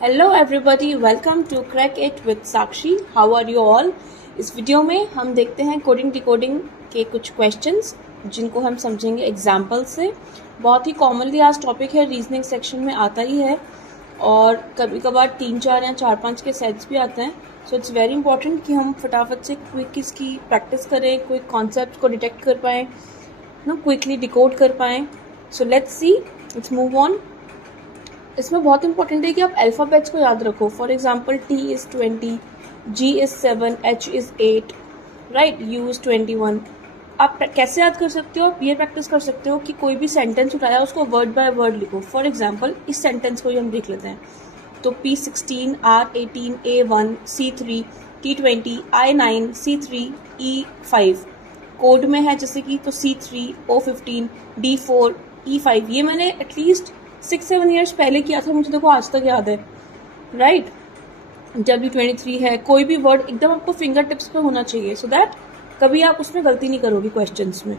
Hello everybody, welcome to crack it with Sakshi. How are you all. इस video में हम देखते हैं कोडिंग डिकोडिंग के कुछ क्वेश्चंस जिनको हम समझेंगे एग्जाम्पल से। बहुत ही कॉमनली आज टॉपिक है, रीजनिंग सेक्शन में आता ही है और कभी कभार 3-4 या 4-5 के सेट्स भी आते हैं। सो इट्स वेरी इंपॉर्टेंट कि हम फटाफट से क्विक इसकी प्रैक्टिस करें, क्विक कॉन्सेप्ट को डिटेक्ट कर पाएँ, क्विकली डिकोड कर पाएँ। So let's see, let's move on. इसमें बहुत इंपॉर्टेंट है कि आप अल्फ़ाबेट्स को याद रखो। For example T is 20, G is 7, H is 8, right, U is 21। आप कैसे याद कर सकते हो? आप ये प्रैक्टिस कर सकते हो कि कोई भी सेंटेंस उठाया उसको वर्ड बाय वर्ड लिखो। फॉर एग्जाम्पल इस सेंटेंस को ही हम देख लेते हैं। तो P16, R18, A1, C3, T20, I9, C3, E5 code में है जैसे कि, तो C3, O15, D4, E5। ये मैंने एटलीस्ट 6-7 ईयर्स पहले किया था, मुझे देखो आज तक याद है, राइट। W23 है। कोई भी वर्ड एकदम आपको फिंगर टिप्स पे होना चाहिए सो दैट कभी आप उसमें गलती नहीं करोगे क्वेश्चंस में।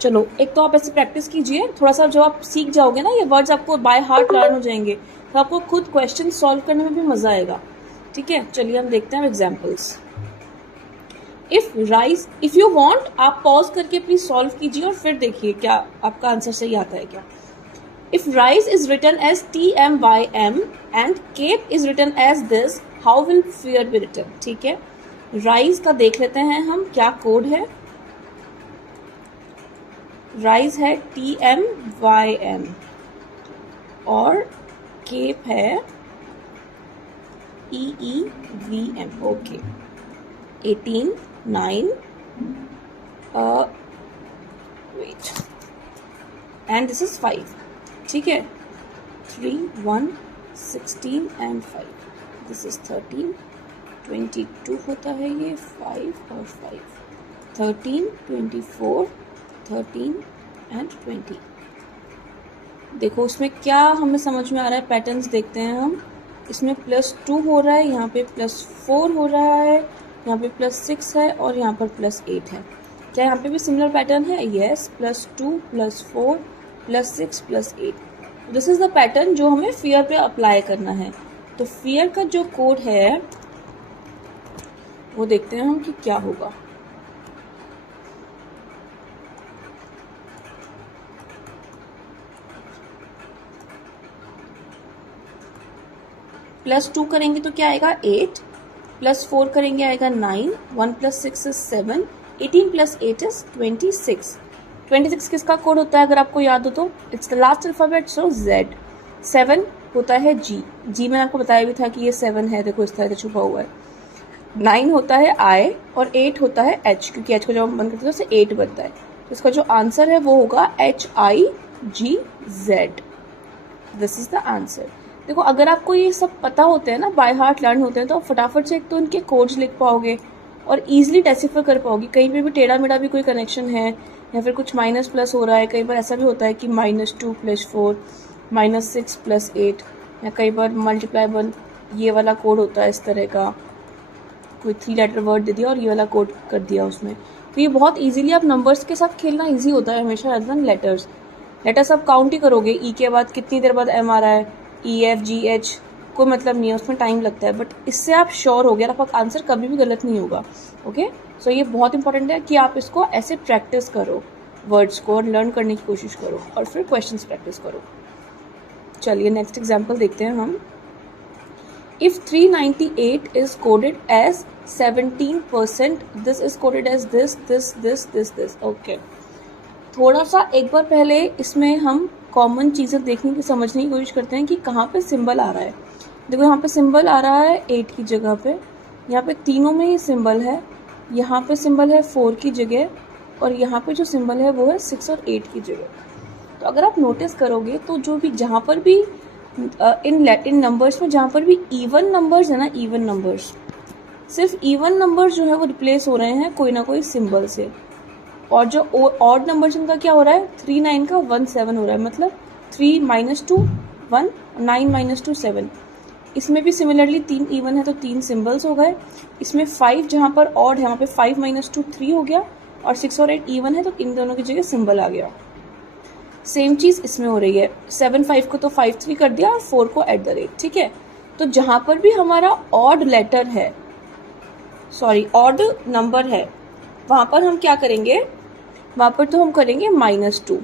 चलो, एक तो आप ऐसे प्रैक्टिस कीजिए थोड़ा सा, जब आप सीख जाओगे ना, ये वर्ड्स आपको बाय हार्ट लर्न हो जाएंगे तो आपको खुद क्वेश्चन सॉल्व करने में भी मजा आएगा। ठीक है, चलिए हम देखते हैं एग्जाम्पल्स। इफ यू वांट, आप पॉज करके प्लीज सॉल्व कीजिए और फिर देखिए क्या आपका आंसर सही आता है क्या। If rice is written as TMYM and cape is written as this, how will fear be written? ठीक है, राइस का देख लेते हैं हम क्या कोड है। राइस है TMYM और केप है EEVM। Okay, 18, 9, wait, and this is 5। ठीक है, 3, 1, 16 and 5, दिस इज 13, 22 होता है ये, 5 और 5, 13, 24, 13 and 20। देखो उसमें क्या हमें समझ में आ रहा है, पैटर्न्स देखते हैं हम। इसमें +2 हो रहा है, यहाँ पे +4 हो रहा है, यहाँ पे +6 है और यहाँ पर +8 है। क्या यहाँ पे भी सिमिलर पैटर्न है? Yes, +2, +4, +6, +8। This is the pattern जो हमें फियर पे अप्लाई करना है। तो फियर का जो कोड है वो देखते हैं हम कि क्या होगा। +2 करेंगे तो क्या आएगा? 8, +4 करेंगे आएगा 9, 1 + 6 is 7, 18 + 8 is 26। 26 किसका कोड होता है अगर आपको याद हो तो? It's the last alphabet, so Z। 7 होता है G मैंने आपको बताया भी था कि ये 7 है, देखो इस तरह से छुपा हुआ है। 9 होता है I और 8 होता है H, क्योंकि H को जब हम बंद करते हैं तो 8 बनता है। तो इसका जो आंसर है वो होगा HIGZ। This is the answer. देखो अगर आपको ये सब पता होते हैं ना, बाय हार्ट लर्न होते हैं, तो आप फटाफट से एक तो इनके कोड्स लिख पाओगे और इजीली डेसिफर कर पाओगे। कहीं पे भी टेढ़ा मेढ़ा भी कोई कनेक्शन है या फिर कुछ माइनस प्लस हो रहा है, कई बार ऐसा भी होता है कि -2 + 4, -6 + 8, या कई बार मल्टीप्लाई 1, ये वाला कोड होता है इस तरह का, कोई 3 लेटर वर्ड दे दिया और ये वाला कोड कर दिया उसमें। तो ये बहुत इजीली, आप नंबर्स के साथ खेलना ईजी होता है हमेशा रेदर देन लेटर्स। लेटर्स आप काउंट ही करोगे, ई के बाद कितनी देर बाद एम आ रहा है, EFGH, कोई मतलब नहीं है, उसमें टाइम लगता है। बट इससे आप श्योर हो गया, आपका आंसर कभी भी गलत नहीं होगा। ओके, सो ये बहुत इंपॉर्टेंट है कि आप इसको ऐसे प्रैक्टिस करो, वर्ड्स को, और लर्न करने की कोशिश करो और फिर क्वेश्चंस प्रैक्टिस करो। चलिए नेक्स्ट एग्जांपल देखते हैं हम। If 398 is coded as 17%, this is coded as this this this this this. Okay, थोड़ा सा एक बार पहले इसमें हम कॉमन चीज़ें देखने की, समझने की कोशिश करते हैं कि कहाँ पे सिंबल आ रहा है। देखो यहाँ पे सिंबल आ रहा है 8 की जगह पे, यहाँ पे तीनों में ही सिंबल है, यहाँ पे सिंबल है 4 की जगह और यहाँ पे जो सिंबल है वो है 6 और 8 की जगह। तो अगर आप नोटिस करोगे तो जो भी, जहाँ पर भी इन नंबर्स में जहाँ पर भी इवन नंबर्स है ना, इवन नंबर्स, सिर्फ इवन नंबर्स जो है वो रिप्लेस हो रहे हैं कोई ना कोई सिंबल से। और जो ऑड नंबर्स इनका क्या हो रहा है, 3 9 का 1 7 हो रहा है, मतलब 3 - 2 1, 9 - 2 7। इसमें भी सिमिलरली 3 इवन है तो 3 सिंबल्स हो गए। इसमें 5 जहाँ पर ऑड है वहाँ पे 5 - 2 3 हो गया, और 6 और 8 इवन है तो इन दोनों की जगह सिंबल आ गया। सेम चीज़ इसमें हो रही है, 7 5 को तो 5 3 कर दिया और 4 को @ ठीक है। तो जहाँ पर भी हमारा ऑड लेटर है, सॉरी ऑड नंबर है, वहाँ पर हम क्या करेंगे, वहाँ पर तो हम करेंगे -2,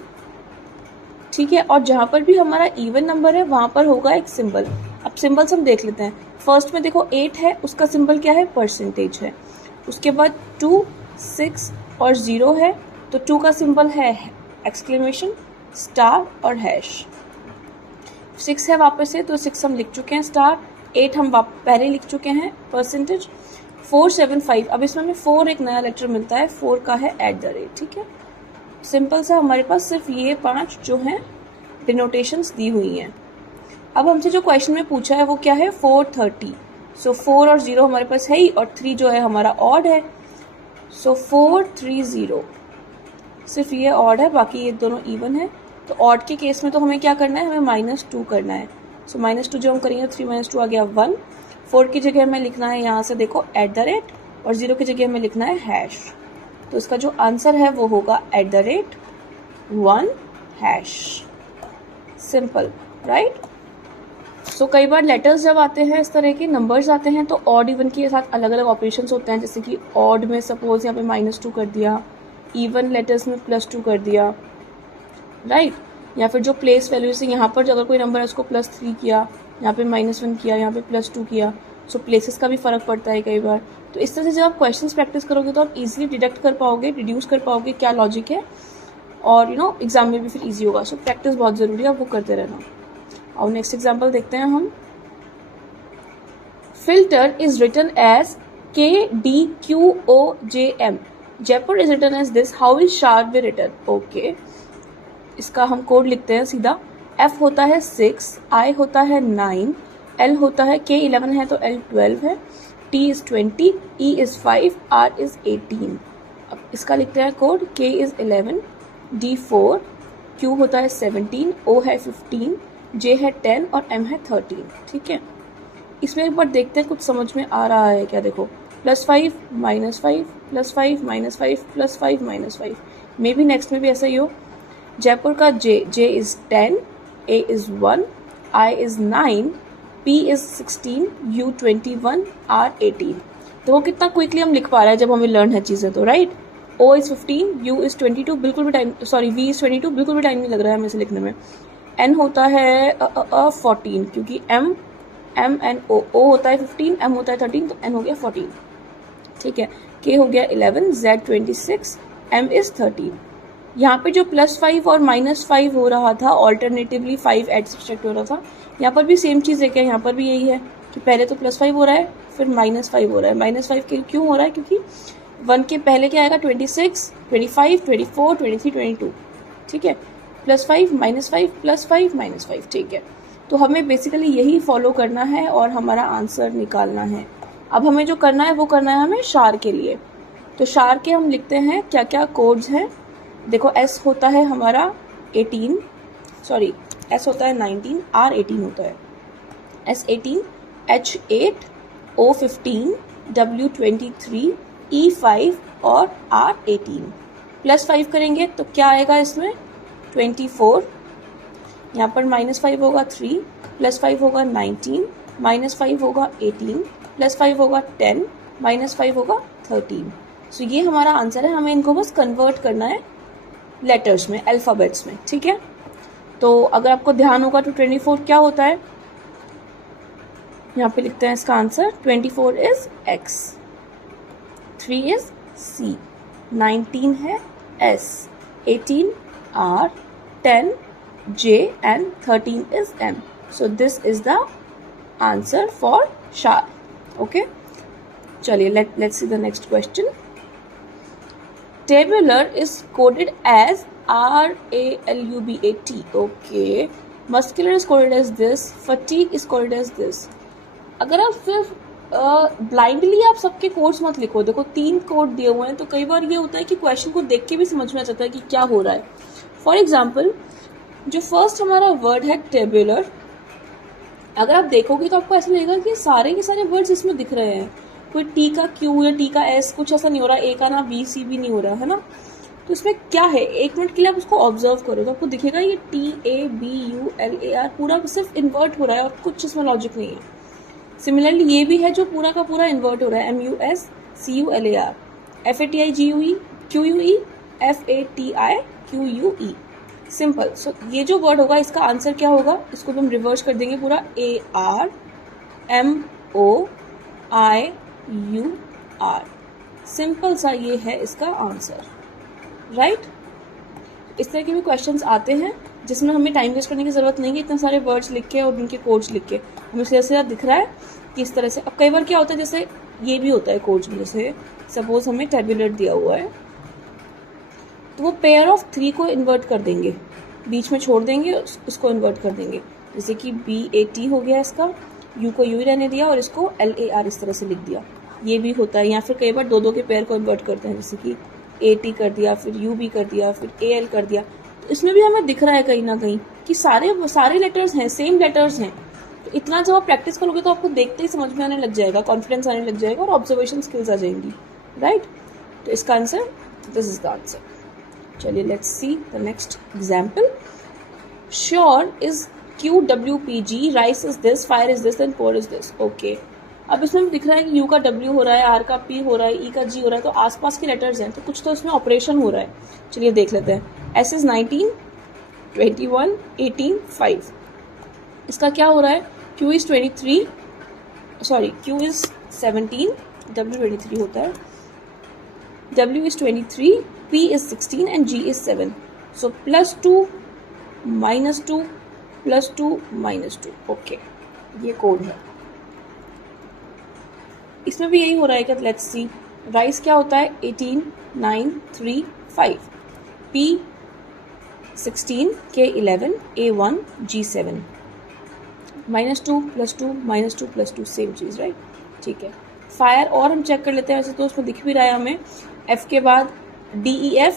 ठीक है। और जहाँ पर भी हमारा इवन नंबर है वहाँ पर होगा एक सिंबल। अब सिंबल्स हम देख लेते हैं। फर्स्ट में देखो 8 है, उसका सिंबल क्या है, परसेंटेज है। उसके बाद 2, 6 और 0 है, तो 2 का सिंबल है एक्सक्लेमेशन, स्टार और हैश। 6 है वापस से, तो 6 हम लिख चुके हैं स्टार। 8 हम पहले लिख चुके हैं परसेंटेज। 4, 7, 5, अब इसमें हमें 4 एक नया लेटर मिलता है, 4 का है @ ठीक है। सिंपल सा हमारे पास सिर्फ ये 5 जो हैं डिनोटेशंस दी हुई हैं। अब हमसे जो क्वेश्चन में पूछा है वो क्या है, 430। सो 4 और 0 हमारे पास है ही, और 3 जो है हमारा ऑड है। सो 430 सिर्फ ये ऑड है, बाकी ये दोनों इवन है। तो ऑड के केस में तो हमें क्या करना है, हमें -2 करना है। सो -2 जो हम करेंगे, 3 - 2 आ गया 1। 4 की जगह हमें लिखना है यहाँ से देखो @ और 0 की जगह हमें लिखना है हैश। तो इसका जो आंसर है वो होगा @1#। Simple, right. सो कई बार लेटर्स जब आते हैं, इस तरह के नंबर्स आते हैं, तो ऑड इवन के साथ अलग अलग ऑपरेशंस होते हैं। जैसे कि ऑड में सपोज यहाँ पे -2 कर दिया, इवन लेटर्स में +2 कर दिया, राइट। या फिर जो प्लेस वैल्यू से यहाँ पर अगर कोई नंबर है उसको +3 किया, यहाँ पे -1 किया, यहाँ पे +2 किया। सो प्लेसेस का भी फ़र्क पड़ता है कई बार। तो इस तरह से जब आप क्वेश्चंस प्रैक्टिस करोगे तो आप इजीली डिडक्ट कर पाओगे, डिड्यूस कर पाओगे क्या लॉजिक है, और एग्जाम में भी फिर इजी होगा। सो प्रैक्टिस बहुत ज़रूरी है, आप वो करते रहना। और नेक्स्ट एग्जाम्पल देखते हैं हम। Filter is written as KDQOJM। Jaipur is written as this, how is sharp be written. Okay, इसका हम कोड लिखते हैं सीधा। F होता है 6, I होता है 9, L होता है, K 11 है तो L 12 है, T is 20, E is 5, R is 18। अब इसका लिखते हैं code, K is 11, D 4, Q होता है 17, O है 15, J है 10 और M है 13, ठीक है। इसमें एक बार देखते हैं कुछ समझ में आ रहा है क्या। देखो +5 -5 +5 -5 +5 -5, मे बी नेक्स्ट में भी ऐसा ही हो। जयपुर का J is 10, A is 1, I is 9, P is 16, U 21, R 18। तो वो कितना क्विकली हम लिख पा रहे हैं जब हमें लर्न है चीज़ें, तो right. O is 15, U is 22, बिल्कुल भी टाइम, सॉरी V इज 22, बिल्कुल भी टाइम नहीं लग रहा है हमें इसे लिखने में। N होता है 14, क्योंकि M N O होता है 15, M होता है 13, तो N हो गया 14, ठीक है। K हो गया 11, Z 26, M इज 13। यहाँ पे जो +5 और -5 हो रहा था, ऑल्टरनेटिवली 5 एड सब्सट्रैक्ट हो रहा था, यहाँ पर भी सेम चीज़ है क्या, यहाँ पर भी यही है कि पहले तो +5 हो रहा है फिर -5 हो रहा है। -5 क्यों हो रहा है, क्योंकि 1 के पहले क्या आएगा, 26, 25, 24, 23, 22, ठीक है। +5 -5 +5 -5, ठीक है। तो हमें बेसिकली यही फॉलो करना है और हमारा आंसर निकालना है। अब हमें जो करना है वो करना है हमें शार के लिए। तो शार के हम लिखते हैं क्या क्या कोड्स हैं। देखो S होता है हमारा 18, सॉरी S होता है 19, R 18 होता है। S 18, H 8, O 15, W 23, E 5 और R 18। +5 करेंगे तो क्या आएगा इसमें, 24, यहाँ पर -5 होगा 3, +5 होगा 19, -5 होगा 18, +5 होगा 10, -5 होगा 13। सो ये हमारा आंसर है। हमें इनको बस कन्वर्ट करना है लेटर्स में, अल्फ़ाबेट्स में, ठीक है। तो अगर आपको ध्यान होगा तो 24 क्या होता है, यहाँ पे लिखते हैं इसका answer. 24 is X, 3 is C, 19 है S, 18 R, 10 J and 13 is M. So this is the answer for SHAR. Okay. चलिए let's see the next question. Tabular is coded as RALUBAT. Okay. Muscular is coded as this. Fatigue is coded as this. अगर आप सिर्फ blindly आप सबके codes मत लिखो। देखो 3 code दिए हुए हैं, तो कई बार ये होता है कि क्वेश्चन को देख के भी समझ में आ जाता है कि क्या हो रहा है। फॉर एग्जाम्पल, जो फर्स्ट हमारा वर्ड है टेबुलर, अगर आप देखोगे तो आपको ऐसा लगेगा कि सारे के सारे वर्ड्स इसमें दिख रहे हैं। कोई टी का क्यू या टी का एस कुछ ऐसा नहीं हो रहा, ए का ना बी सी भी नहीं हो रहा है ना। तो इसमें क्या है, 1 मिनट के लिए आप उसको ऑब्जर्व करो तो आपको दिखेगा ये TABULAR पूरा सिर्फ इन्वर्ट हो रहा है और कुछ इसमें लॉजिक नहीं है। सिमिलरली ये भी है जो पूरा का पूरा इन्वर्ट हो रहा है, MUSCULAR, FATIGUE QUE FATIQUE, simple. So ये जो वर्ड होगा इसका आंसर क्या होगा, इसको भी हम रिवर्स कर देंगे पूरा, ARMOIUR, सिंपल सा ये है इसका आंसर, राइट। इस तरह के भी क्वेश्चंस आते हैं जिसमें हमें टाइम वेस्ट करने की जरूरत नहीं है, इतने सारे वर्ड्स लिख के और उनके कोड्स लिख के हमें सीधा दिख रहा है कि इस तरह से। अब कई बार क्या होता है, जैसे ये भी होता है कोड्स में, जैसे सपोज हमें टेबुलेट दिया हुआ है तो वो पेयर ऑफ 3 को इन्वर्ट कर देंगे, बीच में छोड़ देंगे, उसको इन्वर्ट कर देंगे, जैसे कि BAT हो गया इसका, U को U रहने दिया और इसको LAR इस तरह से लिख दिया, ये भी होता है। या फिर कई बार 2 के पेयर को इन्वर्ट करते हैं, जैसे कि AT कर दिया, फिर UB कर दिया, फिर AL कर दिया। तो इसमें भी हमें दिख रहा है कहीं ना कहीं कि सारे लेटर्स हैं, सेम लेटर्स हैं। तो इतना जब आप प्रैक्टिस करोगे तो आपको देखते ही समझ में आने लग जाएगा, कॉन्फिडेंस आने लग जाएगा और ऑब्जर्वेशन स्किल्स आ जाएंगी, राइट। तो इसका answer, this is the answer. चलिए let's see the next example. Sure is QWPG, rice is this, fire is this and pour is this. Okay, अब इसमें दिख रहा है कि U का W हो रहा है, R का P हो रहा है, E का G हो रहा है, तो आसपास के लेटर्स हैं, तो कुछ तो इसमें ऑपरेशन हो रहा है। चलिए देख लेते हैं। S is 19, 21, 18, 5। इसका क्या हो रहा है, Q is 23, sorry Q is 17, W 23 होता है, W is 23, P is 16 and G is 7। So +2 -2 +2 -2। Okay, ये कोड है। इसमें भी यही हो रहा है कि लेट्स सी, राइस क्या होता है, 18, 9, 3, 5, P 16, K 11, A1, G 7, -2 +2 -2 +2, same चीज़, राइट। ठीक है, फायर और हम चेक कर लेते हैं, वैसे तो उसमें दिख भी रहा है हमें, F के बाद DEF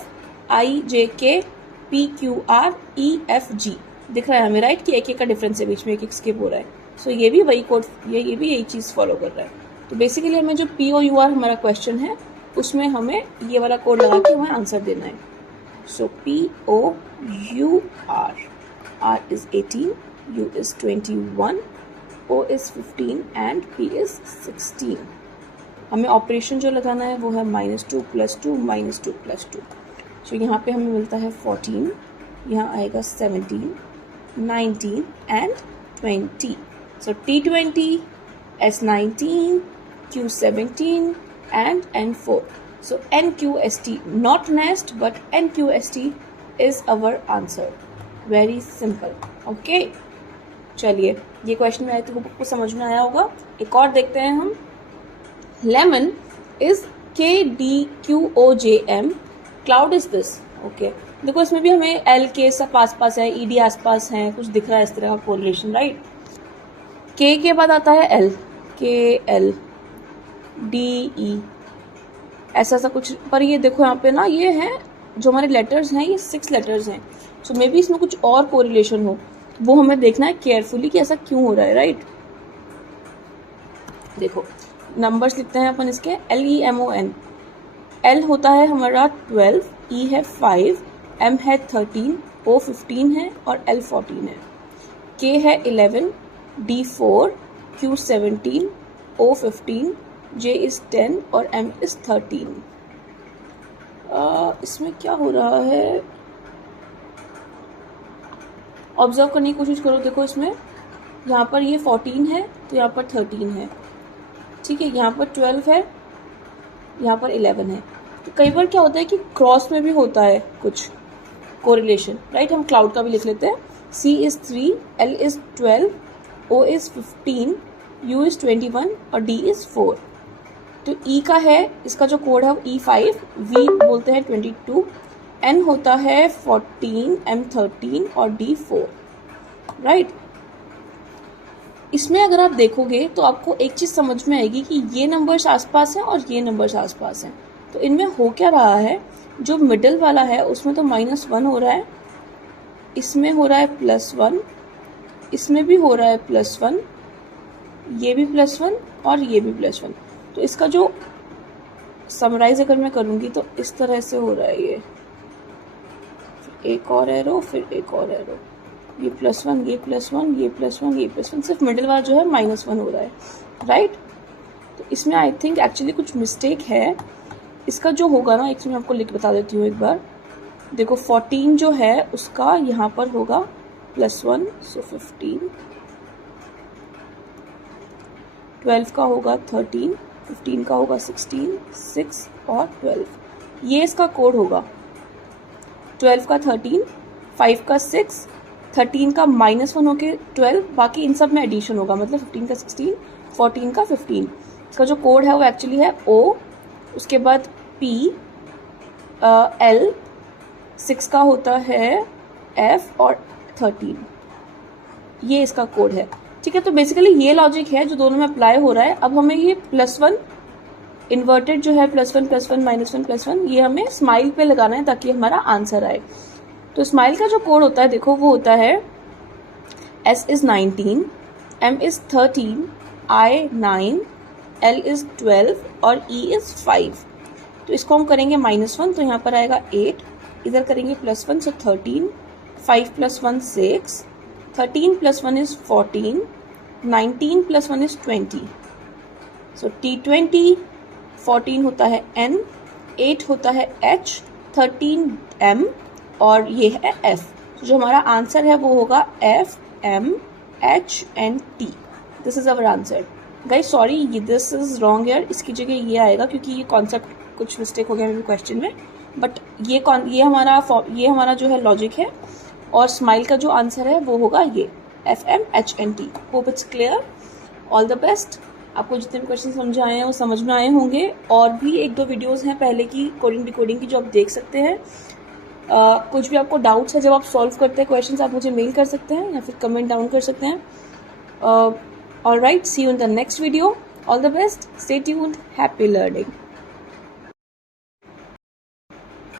IJK PQR EFG दिख रहा है हमें, राइट, कि एक का डिफरेंस है, बीच में एक स्किप हो रहा है। सो ये भी वही कोड, ये भी यही चीज़ फॉलो कर रहा है। तो बेसिकली हमें जो POUR हमारा क्वेश्चन है उसमें हमें ये वाला कोड लगा के हमें आंसर देना है। सो POUR, R is 18, U is 21, O is 15 and P is 16। हमें ऑपरेशन जो लगाना है वो है -2 +2 -2 +2। सो यहाँ पे हमें मिलता है 14, यहाँ आएगा 17, 19 and 20। So T20, S19, Q17 and N4. So NQST, not nest but NQST is our answer. Very simple. Okay. चलिए, ये क्वेश्चन में आए तो आपको समझ में आया होगा। एक और देखते हैं हम। Lemon is KDQOJM. Cloud is this. Okay. देखो इसमें भी हमें L के सब आसपास है, ED आसपास है, कुछ दिख रहा है इस तरह का कोरिलेशन, राइट। K के बाद आता है L, KL DE, ऐसा कुछ। पर ये देखो यहाँ पे ना, ये है जो हमारे लेटर्स हैं, ये 6 लेटर्स हैं। सो मे बी इसमें कुछ और कोरिलेशन हो, वो हमें देखना है केयरफुली कि ऐसा क्यों हो रहा है, राइट। देखो नंबर्स लिखते हैं अपन इसके, LEMON। L होता है हमारा 12, E है 5, M है 13, O 15 है और L 14 है। K है 11, D 4, Q 17, O 15, J is 10 और M is 13। इसमें क्या हो रहा है, ऑब्जर्व करने की कोशिश करो। देखो इसमें यहाँ पर ये 14 है तो यहाँ पर 13 है, ठीक है, यहाँ पर 12 है, यहाँ पर 11 है। तो कई बार क्या होता है कि क्रॉस में भी होता है कुछ कोरिलेशन, राइट। हम क्लाउड का भी लिख लेते हैं। C is 3, L is 12, O is 15, U is 21 और D is 4। तो E का है, इसका जो कोड है वो E5, V बोलते हैं 22, N होता है 14, M 13 और D 4, राइट। इसमें अगर आप देखोगे तो आपको एक चीज़ समझ में आएगी कि ये नंबर्स आसपास हैं और ये नंबर्स आसपास हैं। तो इनमें हो क्या रहा है, जो मिडिल वाला है उसमें तो -1 हो रहा है, इसमें हो रहा है +1, इसमें भी हो रहा है +1, ये भी +1 और ये भी +1। तो इसका जो समराइज अगर मैं करूँगी तो इस तरह से हो रहा है, ये एक और एरो, फिर एक और एरो, ये +1, ये +1, ये +1, ये +1, सिर्फ मिडिल वाला जो है -1 हो रहा है, राइट। तो इसमें आई थिंक एक्चुअली कुछ मिस्टेक है। इसका जो होगा ना, इसमें आपको लिख बता देती हूँ एक बार। देखो 14 जो है उसका यहाँ पर होगा +1, सो 15, 12 का होगा 13, 15 का होगा 16, 6 और 12, ये इसका कोड होगा। 12 का 13, 5 का 6, 13 का -1 होके 12, बाकी इन सब में एडिशन होगा, मतलब 15 का 16, 14 का 15। इसका जो कोड है वो एक्चुअली है O, उसके बाद P, L, 6 का होता है F और 13, ये इसका कोड है, ठीक है। तो बेसिकली ये लॉजिक है जो दोनों में अप्लाई हो रहा है। अब हमें ये +1 इन्वर्टेड जो है +1 +1 -1 +1, ये हमें स्माइल पे लगाना है ताकि हमारा आंसर आए। तो स्माइल का जो कोड होता है देखो वो होता है S is 19, M is 13, I 9, L is 12 और E is 5। तो इसको हम करेंगे -1, तो यहाँ पर आएगा 8, इधर करेंगे +1 सो 13, 5 + 1 6, 13 + 1 is 14, 19 + 1 is 20, सो T20, 14 होता है N, 8 होता है H, 13 M और ये है F। तो जो हमारा आंसर है वो होगा F M H N T। This is our answer guys. Sorry this is wrong यार, इसकी जगह ये आएगा क्योंकि ये कॉन्सेप्ट कुछ मिस्टेक हो गया मेरे क्वेश्चन में, बट ये हमारा जो है लॉजिक है, और स्माइल का जो आंसर है वो होगा ये FM H N T। Hope it's clear. All the best. आपको जितने भी क्वेश्चन समझ आए हैं वो समझ में आए होंगे, और भी 1-2 वीडियोस हैं पहले की कोडिंग डिकोडिंग की जो आप देख सकते हैं। कुछ भी आपको डाउट्स है जब आप सॉल्व करते हैं क्वेश्चंस, आप मुझे मेल कर सकते हैं या फिर कमेंट डाउन कर सकते हैं। Alright, see you in the next video. All the best, stay tuned, happy learning.